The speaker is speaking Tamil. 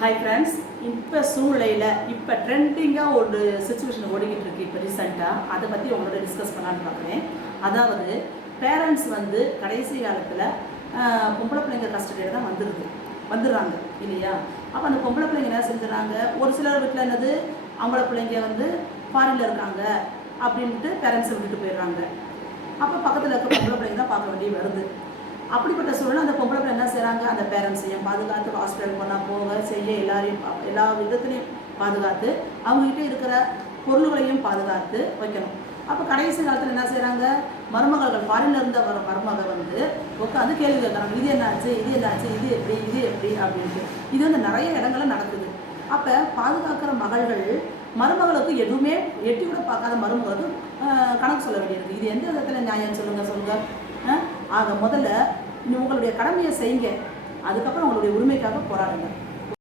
ஹாய் ஃப்ரெண்ட்ஸ், இப்போ சூழ்நிலையில் இப்போ ட்ரெண்டிங்காக ஒரு சுச்சுவேஷன் ஓடிக்கிட்டு இருக்கு. இப்போ ரீசெண்டாக அதை பற்றி உங்களோட டிஸ்கஸ் பண்ணலான்னு பார்க்குறேன். அதாவது பேரண்ட்ஸ் வந்து கடைசி காலத்தில் பொம்பளை பிள்ளைங்க கஸ்டடியில் தான் வந்துடுறாங்க இல்லையா? அப்போ அந்த பொம்பளை பிள்ளைங்க என்ன செஞ்சுறாங்க, ஒரு சிலர் வீட்டில் என்னது ஆம்பளை பிள்ளைங்க வந்து ஃபாரினில் இருக்காங்க அப்படின்ட்டு பேரண்ட்ஸை விட்டுட்டு போயிடுறாங்க. அப்போ பக்கத்தில் இருக்க பொம்பளை பிள்ளைங்க தான் பார்க்க வேண்டிய வருது. அப்படிப்பட்ட சூழல் அந்த பொம்பளை பிள்ளை என்ன செய்கிறாங்க, அந்த பேரண்ட்ஸையும் பாதுகாத்து ஹாஸ்பிட்டல் போனால் போக செய்ய எல்லா விதத்துலையும் பாதுகாத்து அவங்ககிட்ட இருக்கிற பொருள்களையும் பாதுகாத்து வைக்கணும். அப்போ கடைசி காலத்தில் என்ன செய்கிறாங்க, மருமகள் ஃபாரின்ல இருந்த வர மருமகள் வந்து உட்காந்து கேள்வி கேட்குறாங்க, இது என்னாச்சு, இது என்னாச்சு, இது எப்படி அப்படின்ட்டு. இது வந்து நிறைய இடங்கள்ல நடக்குது. அப்போ பாதுகாக்கிற மகள்கள் மருமகளுக்கு எதுவுமே எட்டி கூட பார்க்காத மருமகளுக்கு கணக்கு சொல்ல வேண்டியிருக்கு. இது எந்த விதத்தில் நியாயம் சொல்லுங்க. ஆக முதல்ல உங்களுடைய கடமையை செய்யுங்க, அதுக்கப்புறம் உங்களுடைய உரிமைக்காக போராடுங்க.